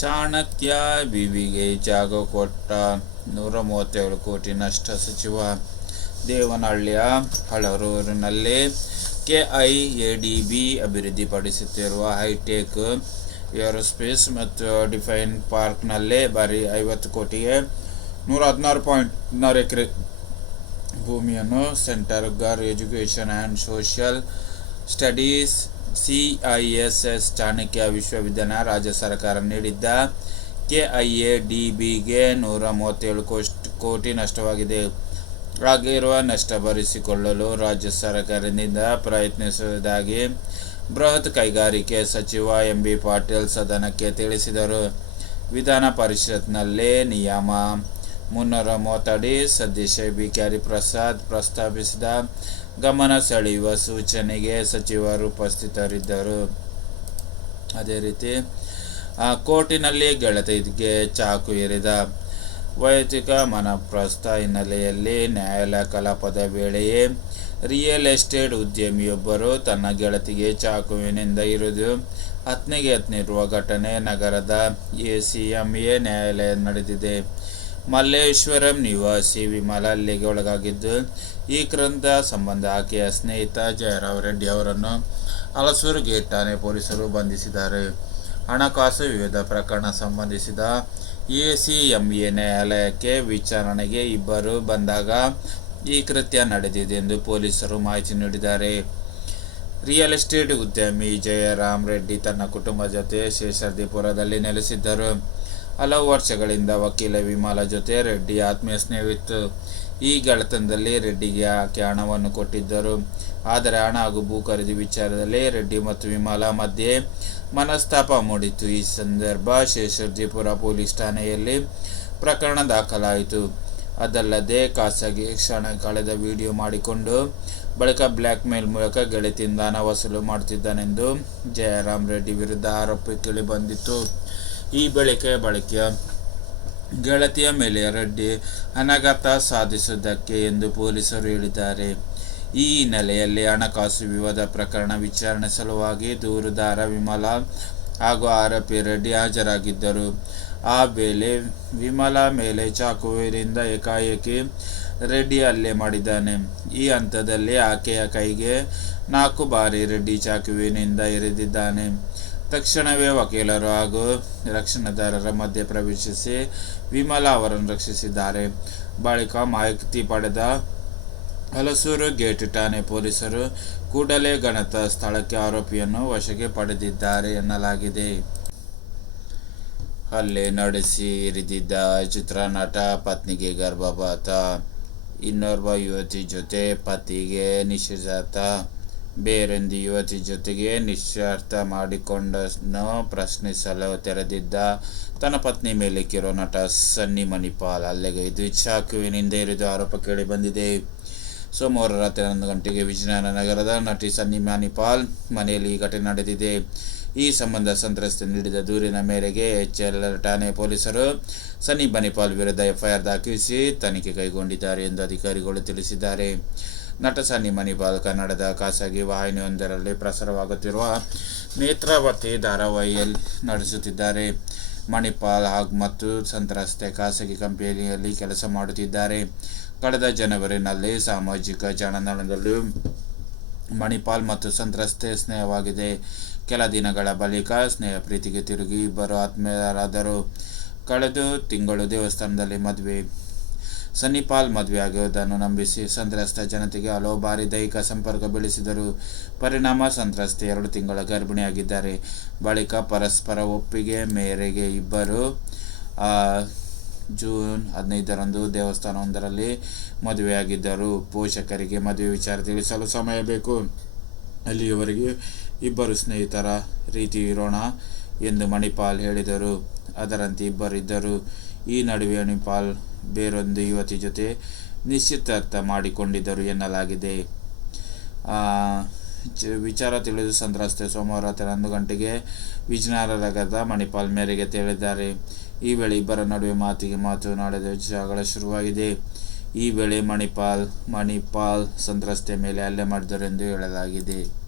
ಚಾಣಕ್ಯ ಬಿವಿಗೆ ಜಾಗ ಕೊಟ್ಟ ನೂರ ಮೂವತ್ತೇಳು ಕೋಟಿ ನಷ್ಟ ಸಚಿವ ದೇವನಹಳ್ಳಿಯ ಹಳರೂರಿನಲ್ಲಿ ಕೆಐಎಡಿಬಿ ಅಭಿವೃದ್ಧಿಪಡಿಸುತ್ತಿರುವ ಹೈಟೆಕ್ ಏರೋಸ್ಪೇಸ್ ಮತ್ತು ಡಿಫೈನ್ ಪಾರ್ಕ್ನಲ್ಲಿ ಬರೀ ಐವತ್ತು ಕೋಟಿಗೆ ನೂರ ಹದಿನಾರು ಪಾಯಿಂಟ್ ಹದಿನಾರು ಎಕರೆ ಭೂಮಿಯನ್ನು centre for education and social studies C I S S Chanakya ವಿಶ್ವವಿದ್ಯಾಲಯ ರಾಜ್ಯ ಸರ್ಕಾರ ನೀಡಿದ್ದ ಕೆಐಎ ಡಿಬಿಗೆ ನೂರ ಮೂವತ್ತೇಳು ಕೋಸ್ಟ್ ಕೋಟಿ ನಷ್ಟವಾಗಿದೆ. ಆಗಿರುವ ನಷ್ಟ ಭರಿಸಿಕೊಳ್ಳಲು ರಾಜ್ಯ ಸರ್ಕಾರದಿಂದ ಪ್ರಯತ್ನಿಸುವುದಾಗಿ ಬೃಹತ್ ಕೈಗಾರಿಕೆ ಸಚಿವ ಎಂ ಬಿ ಪಾಟೀಲ್ ಸದನಕ್ಕೆ ತಿಳಿಸಿದರು. ವಿಧಾನ ಪರಿಷತ್ನಲ್ಲಿ ನಿಯಮ ಮುನ್ನೂರ ಮೂವತ್ತಡಿ ಸದಸ್ಯ ಬಿಕಾರಿ ಪ್ರಸಾದ್ ಪ್ರಸ್ತಾಪಿಸಿದ ಗಮನ ಸೆಳೆಯುವ ಸೂಚನೆಗೆ ಸಚಿವರು ಉಪಸ್ಥಿತರಿದ್ದರು. ಅದೇ ರೀತಿ ಆ, ಕೋರ್ಟಿನಲ್ಲಿ ಗೆಳತಿಗೆ ಚಾಕು ಏರಿದ ವೈಯಕ್ತಿಕ ಮನಪ್ರಸ್ಥ ಹಿನ್ನೆಲೆಯಲ್ಲಿ ನ್ಯಾಯಾಲಯ ಕಲಾಪದ ವೇಳೆಯೇ ರಿಯಲ್ ಎಸ್ಟೇಟ್ ಉದ್ಯಮಿಯೊಬ್ಬರು ತನ್ನ ಗೆಳತಿಗೆ ಚಾಕುವಿನಿಂದ ಇರಿದು ಹತ್ನೆಗೆ ಹತ್ನಿರುವ ಘಟನೆ ನಗರದ ಎ. ಸಿ. ಎಂ. ಎ. ನ್ಯಾಯಾಲಯ ನಡೆದಿದೆ. ಮಲ್ಲೇಶ್ವರಂ ನಿವಾಸಿ ವಿಮಲ ಹಲ್ಲೆಗೆ ಒಳಗಾಗಿದ್ದು, ಈ ಗ್ರಂಥ ಸಂಬಂಧ ಆಕೆಯ ಸ್ನೇಹಿತ ಜಯರಾವ್ ರೆಡ್ಡಿ ಅವರನ್ನು ಹಲಸೂರು ಗೇಟ್ ಠಾಣೆ ಪೊಲೀಸರು ಬಂಧಿಸಿದ್ದಾರೆ. ಹಣಕಾಸು ವಿವಿಧ ಪ್ರಕರಣ ಸಂಬಂಧಿಸಿದ ಎ ಸಿ ಎಂ ಎ ನ್ಯಾಯಾಲಯಕ್ಕೆ ವಿಚಾರಣೆಗೆ ಇಬ್ಬರು ಬಂದಾಗ ಈ ಕೃತ್ಯ ನಡೆದಿದೆ ಎಂದು ಪೊಲೀಸರು ಮಾಹಿತಿ ನೀಡಿದ್ದಾರೆ. ರಿಯಲ್ ಎಸ್ಟೇಟ್ ಉದ್ಯಮಿ ಜಯರಾಮ್ ರೆಡ್ಡಿ ತನ್ನ ಕುಟುಂಬ ಜೊತೆ ಶೇಷಾದ್ರಿಪುರದಲ್ಲಿ ನೆಲೆಸಿದ್ದರು. ಹಲವು ವರ್ಷಗಳಿಂದ ವಕೀಲ ವಿಮಾಲ ಜೊತೆ ರೆಡ್ಡಿ ಆತ್ಮೀಯ ಸ್ನೇಹಿತ್ತು ಈ ಗೆಳೆತನದಲ್ಲಿ ರೆಡ್ಡಿಗೆ ಆಕೆ ಹಣವನ್ನು ಕೊಟ್ಟಿದ್ದರು. ಆದರೆ ಹಣ ಹಾಗೂ ಭೂ ಖರೀದಿ ವಿಚಾರದಲ್ಲಿ ರೆಡ್ಡಿ ಮತ್ತು ವಿಮಲ ಮಧ್ಯೆ ಮನಸ್ತಾಪ ಮೂಡಿತು. ಈ ಸಂದರ್ಭ ಶೇಷರ್ಜಿಪುರ ಪೊಲೀಸ್ ಠಾಣೆಯಲ್ಲಿ ಪ್ರಕರಣ ದಾಖಲಾಯಿತು. ಅದಲ್ಲದೆ ಖಾಸಗಿ ಕ್ಷಣ ಕಳೆದ ವಿಡಿಯೋ ಮಾಡಿಕೊಂಡು ಬಳಿಕ ಬ್ಲ್ಯಾಕ್ ಮೇಲ್ ಮೂಲಕ ಗೆಳೆತಿಯಿಂದ ಹಣ ವಸೂಲು ಮಾಡುತ್ತಿದ್ದಾನೆಂದು ಜಯರಾಮ್ ರೆಡ್ಡಿ ವಿರುದ್ಧ ಆರೋಪ ಕೇಳಿ ಬಂದಿತ್ತು. ಈ ಬಳಿಕೆಯ ಬಳಿಕ ಗೆಳತಿಯ ಮೇಲೆ ರೆಡ್ಡಿ ಅನಗತ ಸಾಧಿಸುವುದಕ್ಕೆ ಎಂದು ಪೊಲೀಸರು ಹೇಳಿದ್ದಾರೆ. ಈ ಹಿನ್ನೆಲೆಯಲ್ಲಿ ಹಣಕಾಸು ವಿವಾದ ಪ್ರಕರಣ ವಿಚಾರಣೆ ಸಲುವಾಗಿ ದೂರುದಾರ ವಿಮಲ ಹಾಗೂ ಆರೋಪಿ ರೆಡ್ಡಿ ಹಾಜರಾಗಿದ್ದರು. ಆ ವೇಳೆ ವಿಮಲ ಮೇಲೆ ಚಾಕುವಿನಿಂದ ಏಕಾಏಕಿ ರೆಡ್ಡಿ ಹಲ್ಲೆ ಮಾಡಿದ್ದಾನೆ. ಈ ಹಂತದಲ್ಲಿ ಆಕೆಯ ಕೈಗೆ ನಾಲ್ಕು ಬಾರಿ ರೆಡ್ಡಿ ಚಾಕುವಿನಿಂದ ಇರಿದಿದ್ದಾನೆ ತಕ್ಷಣವೇ ವಕೀಲರು ಹಾಗೂ ರಕ್ಷಣೆದಾರರ ಮಧ್ಯೆ ಪ್ರವೇಶಿಸಿ ವಿಮಲಾ ಅವರನ್ನು ರಕ್ಷಿಸಿದ್ದಾರೆ. ಬಳಿಕ ಮಾಹಿತಿ ಪಡೆದ ಹಲಸೂರು ಗೇಟ್ ಠಾಣೆ ಪೊಲೀಸರು ಕೂಡಲೇ ಗಣತ ಸ್ಥಳಕ್ಕೆ ಆರೋಪಿಯನ್ನು ವಶಕ್ಕೆ ಪಡೆದಿದ್ದಾರೆ ಎನ್ನಲಾಗಿದೆ. ಹಲ್ಲೆ ನಡೆಸಿ ಇರಿದಿದ್ದ ಚಿತ್ರನಟ ಪತ್ನಿಗೆ ಗರ್ಭಪಾತ. ಇನ್ನೋರ್ವ ಯುವತಿ ಜೊತೆ ಪತಿಗೆ ನಿಶ್ಚಿತಾರ್ಥ ಬೇರೊಂದು ಯುವತಿ ಜೊತೆಗೆ ನಿಶ್ಚಾರ್ಥ ಮಾಡಿಕೊಂಡನ್ನು ಪ್ರಶ್ನಿಸಲು ತೆರೆದಿದ್ದ ತನ್ನ ಪತ್ನಿ ಮೇಲೆ ಕಿರೋ ನಟ ಸನ್ನಿ ಮಣಿಪಾಲ್ ಹಲ್ಲೆಗೈದು ಚಾಕುವಿನಿಂದ ಇರಿದು ಆರೋಪ ಕೇಳಿ ಬಂದಿದೆ. ಸೋಮವಾರ ರಾತ್ರಿ ಹನ್ನೊಂದು ಗಂಟೆಗೆ ವಿಜಯನಗರ ನಗರದ ನಟಿ ಸನ್ನಿ ಮಣಿಪಾಲ್ ಮನೆಯಲ್ಲಿ ಈ ಘಟನೆ ನಡೆದಿದೆ. ಈ ಸಂಬಂಧ ಸಂತ್ರಸ್ತೆ ನೀಡಿದ ದೂರಿನ ಮೇರೆಗೆ ಎಚ್ ಎಲ್ ಠಾಣೆ ಪೊಲೀಸರು ಸನ್ನಿ ಮಣಿಪಾಲ್ ವಿರುದ್ಧ ಎಫ್ಐಆರ್ ದಾಖಲಿಸಿ ತನಿಖೆ ಕೈಗೊಂಡಿದ್ದಾರೆ ಎಂದು ಅಧಿಕಾರಿಗಳು ತಿಳಿಸಿದ್ದಾರೆ. ನಟ ಸನ್ನಿ ಮಣಿಪಾಲ್ ಕನ್ನಡದ ಖಾಸಗಿ ವಾಹಿನಿಯೊಂದರಲ್ಲಿ ಪ್ರಸಾರವಾಗುತ್ತಿರುವ ನೇತ್ರಾವತಿ ಧಾರಾವಾಹಿಯಲ್ಲಿ ನಡೆಸುತ್ತಿದ್ದಾರೆ ಮಣಿಪಾಲ್ ಹಾಗೂ ಮತ್ತು ಸಂತ್ರಸ್ತೆ ಖಾಸಗಿ ಕಂಪನಿಯಲ್ಲಿ ಕೆಲಸ ಮಾಡುತ್ತಿದ್ದಾರೆ. ಕಳೆದ ಜನವರಿನಲ್ಲಿ ಸಾಮಾಜಿಕ ಜಾಲತಾಣದಲ್ಲಿ ಮಣಿಪಾಲ್ ಮತ್ತು ಸಂತ್ರಸ್ತೆ ಸ್ನೇಹವಾಗಿದೆ. ಕೆಲ ದಿನಗಳ ಬಳಿಕ ಸ್ನೇಹ ಪ್ರೀತಿಗೆ ತಿರುಗಿ ಇಬ್ಬರು ಆತ್ಮೀಯರಾದರು. ಕಳೆದು ತಿಂಗಳು ದೇವಸ್ಥಾನದಲ್ಲಿ ಮದುವೆ ಸನ್ನಿಪಾಲ್ ಮದುವೆಯಾಗುವುದನ್ನು ನಂಬಿಸಿ ಸಂತ್ರಸ್ತ ಜನತೆಗೆ ಹಲವು ಬಾರಿ ದೈಹಿಕ ಸಂಪರ್ಕ ಬೆಳೆಸಿದರು. ಪರಿಣಾಮ, ಸಂತ್ರಸ್ತೆ ಎರಡು ತಿಂಗಳ ಗರ್ಭಿಣಿಯಾಗಿದ್ದಾರೆ. ಬಳಿಕ ಪರಸ್ಪರ ಒಪ್ಪಿಗೆ ಮೇರೆಗೆ ಇಬ್ಬರು ಜೂನ್ ಹದಿನೈದರಂದು ದೇವಸ್ಥಾನವೊಂದರಲ್ಲಿ ಮದುವೆಯಾಗಿದ್ದರು. ಪೋಷಕರಿಗೆ ಮದುವೆ ವಿಚಾರ ತಿಳಿಸಲು ಸಮಯ ಬೇಕು. ಅಲ್ಲಿಯವರೆಗೆ ಇಬ್ಬರು ಸ್ನೇಹಿತರ ರೀತಿ ಇರೋಣ. ಎಂದು ಮಣಿಪಾಲ್ ಹೇಳಿದರು. ಅದರಂತೆ ಇಬ್ಬರಿದ್ದರು ಈ ನಡುವೆ ಮಣಿಪಾಲ್ ಬೇರೊಂದು ಯುವತಿ ಜೊತೆ ನಿಶ್ಚಿತಾರ್ಥ ಮಾಡಿಕೊಂಡಿದ್ದರು ಎನ್ನಲಾಗಿದೆ. ವಿಚಾರ ತಿಳಿದು ಸಂತ್ರಸ್ತೆ ಸೋಮವಾರ ರಾತ್ರಿ ಹನ್ನೊಂದು ಗಂಟೆಗೆ ವಿಜಯನಗರದ ಮಣಿಪಾಲ್ ಮೇರೆಗೆ ತೆರಳಿದ್ದಾರೆ. ಈ ವೇಳೆ ಇಬ್ಬರ ನಡುವೆ ಮಾತಿಗೆ ಮಾತು ನಾಡಿದ ಜಗಳ ಶುರುವಾಗಿದೆ. ಈ ವೇಳೆ ಮಣಿಪಾಲ್ ಮಣಿಪಾಲ್ ಸಂತ್ರಸ್ತೆ ಮೇಲೆ ಹಲ್ಲೆ ಮಾಡಿದರು ಎಂದು ಹೇಳಲಾಗಿದೆ.